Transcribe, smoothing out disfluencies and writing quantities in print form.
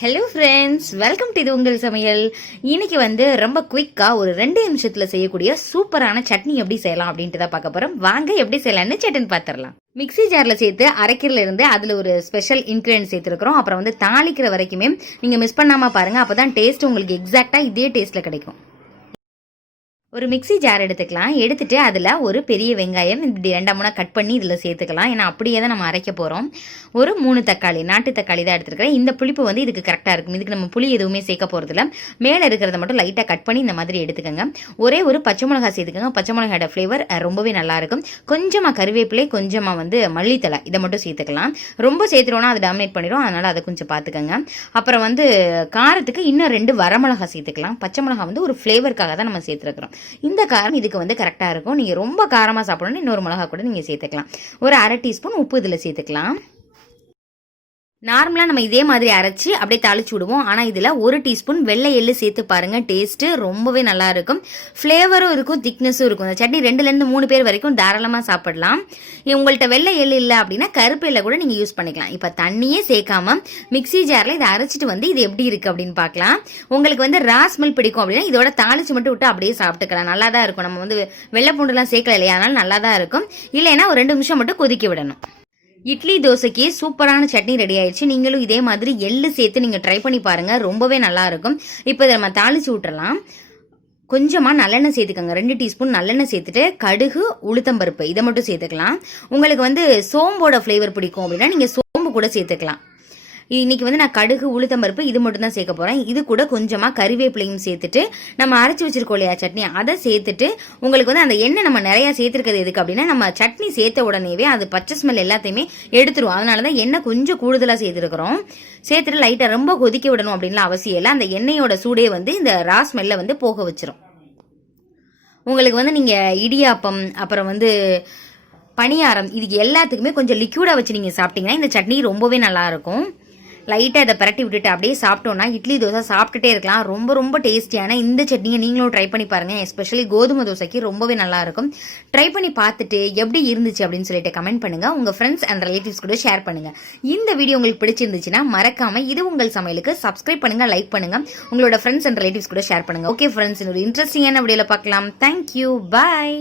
Hello friends, welcome to இது உங்கள் சமையல். இன்னைக்கு ரொம்ப குயிக்காக ஒரு 2 நிமிஷத்தில் செய்யக்கூடிய சூப்பரான சட்னி எப்படி செய்யலாம் அப்படின்ட்டு தான் பார்க்க போகிறோம். வாங்க எப்படி செய்யலாம்னு சட்னி பார்த்துடலாம். மிக்ஸி ஜாரில் சேர்த்து அரைக்கிறதுல இருந்து அதில் ஒரு ஸ்பெஷல் இன்க்ரீடியன்ட் சேர்த்துருக்கிறோம். அப்புறம் தாளிக்கிற வரைக்குமே நீங்கள் மிஸ் பண்ணாமல் பாருங்கள். அப்போ தான் டேஸ்ட் உங்களுக்கு எக்ஸாக்டாக இதே டேஸ்ட்டில் கிடைக்கும். ஒரு மிக்ஸி ஜார் எடுத்துக்கலாம். எடுத்துட்டு அதில் ஒரு பெரிய வெங்காயம் இப்படி 2 கட் பண்ணி இதில் சேர்த்துக்கலாம். ஏன்னா அப்படியே தான் நம்ம அரைக்க போகிறோம். ஒரு 3 தக்காளி, நாட்டு தக்காளி தான் எடுத்துருக்கிறேன். இந்த புளிப்பு இதுக்கு கரெக்டாக இருக்கும். இதுக்கு நம்ம புளி எதுவுமே சேர்க்க போகிறதில்ல. மேலே இருக்கிறத மட்டும் லைட்டாக கட் பண்ணி இந்த மாதிரி எடுத்துக்கோங்க. ஒரே ஒரு பச்சை மிளகா சேர்த்துக்கோங்க. பச்சை மிளகாயோட ஃப்ளேவர் ரொம்பவே நல்லாயிருக்கும். கொஞ்சமாக கருவேப்பிலை, கொஞ்சமாக மல்லித்தலை, இதை மட்டும் சேர்த்துக்கலாம். ரொம்ப சேர்த்துட்டோன்னா அது டாமினேட் பண்ணிடும். அதனால் அதை கொஞ்சம் பார்த்துக்கோங்க. அப்புறம் காரத்துக்கு இன்னும் 2 வரமிளகா சேர்த்துக்கலாம். பச்சை மிளகா ஒரு ஃப்ளேவருக்காக தான் நம்ம சேர்த்துருக்கிறோம். இந்த காரம் இதுக்கு கரெக்டாக இருக்கும். நீங்கள் ரொம்ப காரமாக சாப்பிடணும்னு இன்னொரு மிளகா கூட நீங்கள் சேர்த்துக்கலாம். ஒரு 1/2 டீஸ்பூன் உப்பு இதில் சேர்த்துக்கலாம். நார்மலாக நம்ம இதே மாதிரி அரைச்சி அப்படியே தாளிச்சு விடுவோம். ஆனால் இதில் 1 டீஸ்பூன் வெள்ளை எள்ளு சேர்த்து பாருங்கள். டேஸ்ட்டு ரொம்பவே நல்லா இருக்கும். ஃப்ளேவரும் இருக்கும், திக்னஸும் இருக்கும். இந்த சட்னி 2லேருந்து 3 பேர் வரைக்கும் தாராளமாக சாப்பிடலாம். உங்கள்கிட்ட வெள்ளை எள்ளு இல்லை அப்படின்னா கருப்பு எள்ளை கூட நீங்கள் யூஸ் பண்ணிக்கலாம். இப்போ தண்ணியே சேர்க்காம மிக்ஸி ஜாரில் இதை அரைச்சிட்டு இது எப்படி இருக்குது அப்படின்னு பார்க்கலாம். உங்களுக்கு ரா ஸ்மெல் பிடிக்கும் அப்படின்னா இதோட தாளிச்சு மட்டும் விட்டு அப்படியே சாப்பிட்டுக்கலாம். நல்லா தான் இருக்கும். நம்ம வெள்ளை பூண்டுலாம் சேர்க்கல இல்லையா, அதனால நல்லா தான் இருக்கும். இல்லைன்னா ஒரு 2 நிமிஷம் மட்டும் கொதிக்க விடணும். இட்லி தோசைக்கு சூப்பரான சட்னி ரெடி ஆயிடுச்சு. நீங்களும் இதே மாதிரி எள்ளு சேர்த்து நீங்கள் ட்ரை பண்ணி பாருங்கள். ரொம்பவே நல்லா இருக்கும். இப்போ இதை நம்ம தாளிச்சு விட்டுறலாம். கொஞ்சமாக நல்லெண்ணெய் சேர்த்துக்கோங்க. 2 டீஸ்பூன் நல்லெண்ணெய் சேர்த்துட்டு கடுகு, உளுத்தம்பருப்பு இதை மட்டும் சேர்த்துக்கலாம். உங்களுக்கு சோம்போட ஃப்ளேவர் பிடிக்கும் அப்படின்னா நீங்கள் சோம்பு கூட சேர்த்துக்கலாம். இன்னைக்கு நான் கடுகு, உளுத்தம்பருப்பு இது மட்டும் தான் சேர்க்க போகிறேன். இது கூட கொஞ்சமாக கறிவேப்பிலையும் சேர்த்துட்டு நம்ம அரைச்சி வச்சிருக்கோம் இல்லையா சட்னி, அதை சேர்த்துட்டு உங்களுக்கு அந்த எண்ணெய் நம்ம நிறையா சேர்த்துருக்கிறது எதுக்கு அப்படின்னா நம்ம சட்னி சேர்த்த உடனேவே அது பச்சை ஸ்மெல் எல்லாத்தையுமே எடுத்துரும். அதனால தான் எண்ணெய் கொஞ்சம் கூடுதலாக சேர்த்துருக்குறோம். சேர்த்துட்டு லைட்டாக ரொம்ப கொதிக்க விடணும் அப்படின்லாம் அவசியம் இல்லை. அந்த எண்ணெயோட சூடே இந்த ரா ஸ்மெல்லை போக வச்சிரும். உங்களுக்கு நீங்கள் இடியாப்பம், அப்புறம் பணியாரம், இதுக்கு எல்லாத்துக்குமே கொஞ்சம் லிக்யூடாக வச்சு நீங்கள் சாப்பிட்டீங்கன்னா இந்த சட்னி ரொம்பவே நல்லாயிருக்கும். லைட்டாக இதை பரட்டி விட்டுட்டு அப்படியே சாப்பிட்டோன்னா இட்லி தோசை சாப்பிட்டுட்டே இருக்கலாம். ரொம்ப ரொம்ப டேஸ்டியான இந்த சட்னியை நீங்களும் ட்ரை பண்ணி பாருங்கள். எஸ்பெஷலி கோதுமை தோசைக்கு ரொம்பவே நல்லாயிருக்கும். ட்ரை பண்ணி பார்த்துட்டு எப்படி இருந்துச்சு அப்படின்னு சொல்லிட்டு கமெண்ட் பண்ணுங்கள். உங்கள் ஃப்ரெண்ட்ஸ் அண்ட் ரிலேட்டிவ்ஸ் கூட ஷேர் பண்ணுங்கள். இந்த வீடியோ உங்களுக்கு பிடிச்சிருந்துச்சுன்னா மறக்காமல் இது உங்கள் சமையலுக்கு சப்ஸ்கிரைப் பண்ணுங்கள், லைக் பண்ணுங்கள், உங்களோட ஃப்ரெண்ட்ஸ் அண்ட் ரிலேட்டிவ்ஸ் கூட ஷேர் பண்ணுங்கள். ஓகே ஃப்ரெண்ட்ஸ், ஒரு இன்ட்ரெஸ்டிங்கான வீடியோவில் பார்க்கலாம். தேங்க்யூ, பாய்.